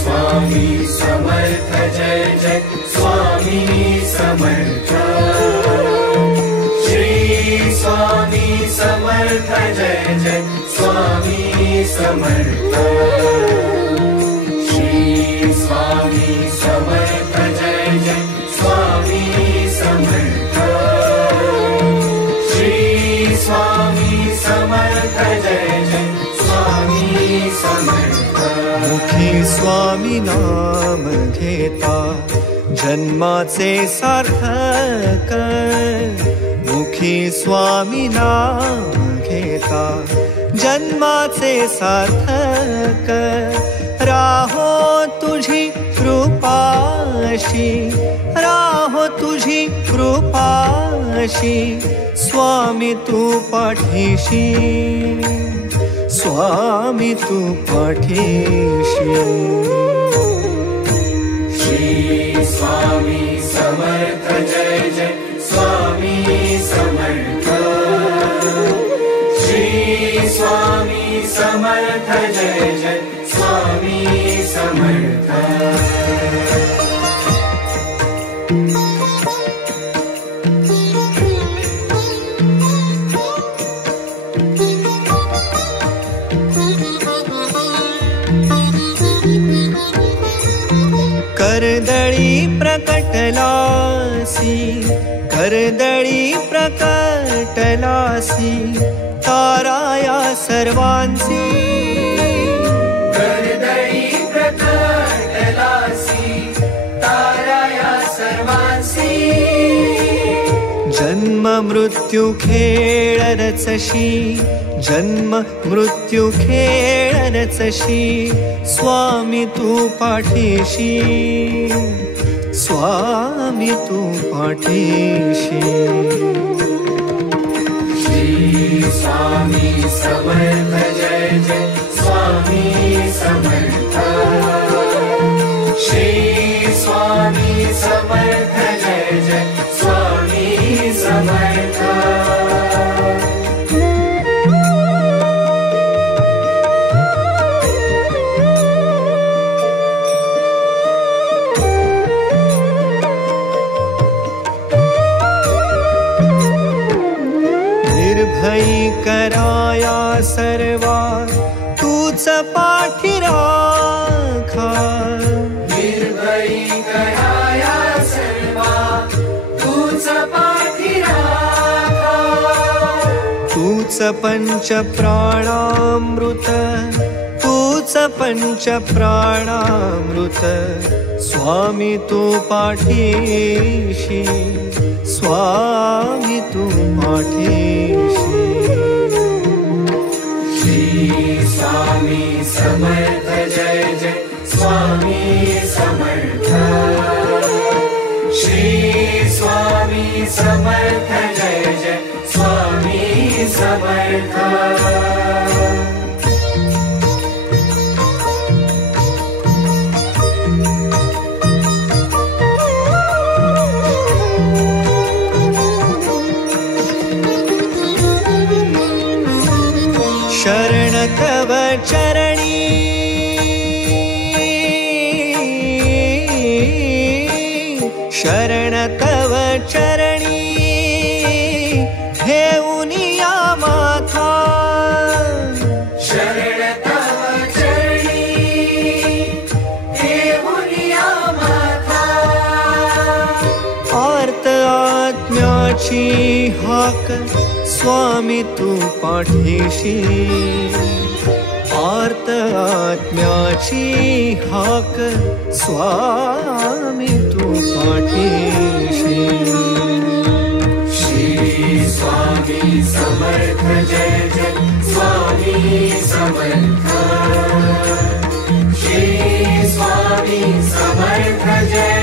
स्वामी समर्थ जय जय स्वामी समर्थ। श्री स्वामी समर्थ जय जय स्वामी समर्थ। श्री स्वामी समर्थ जय जय स्वामी समर्थ। श्री स्वामी समर्थ जय जय स्वामी समर्थ। मुखी स्वामी नाम घेता जन्माचे सार्थक। मुखी स्वामी नाम घेता जन्माचे सार्थक। राहो तुझी कृपाशी, राहो तुझी कृपाशी, स्वामी तू पाठीशी, स्वामी तू पाठीशी। श्री स्वामी समर्थ जय जय स्वामी समर्थ। श्री स्वामी समर्थ जय जय स्वामी समर्थ। करदळी प्रकटलासी, करदळी प्रकटलासी, ताराया सर्वांसी। करदळी प्रकटलासी, ताराया सर्वांसी। जन्म मृत्यू खेळ रचशी, जन्म मृत्यू खेळ रचशी, स्वामी तू पाठीशी, स्वामी तू पाठीशी। श्री स्वामी समर्थ जय जय स्वामी समर्थ। श्री स्वामी समर्थ जय जय स्वामी समर्थ। निर्भयी कराया सर्वा तूच पाठी राखा। निर्भयी कराया सर्वा तूच पाठी राखा। तूच पंच प्राणामृत, तूच पंच प्राणामृत, स्वामी तू पाठीशी, स्वामी तू पाठीशी। श्री स्वामी समर्थ जय जय स्वामी समर्थ। श्री स्वामी समर्थ जय जय स्वामी समर्थ। शरण तव चरणी, शरण तव चरणी, घेऊनिया माथा। शरण तव चरणी घेऊनिया माथा। आर्त आत्म्याची हाक, स्वामी तू पाठीशी, आर्त आत्म्याची हाक, स्वामी तू पाठीशी। श्री स्वामी समर्थ जय जय स्वामी समर्थ। श्री स्वामी समर्थ जय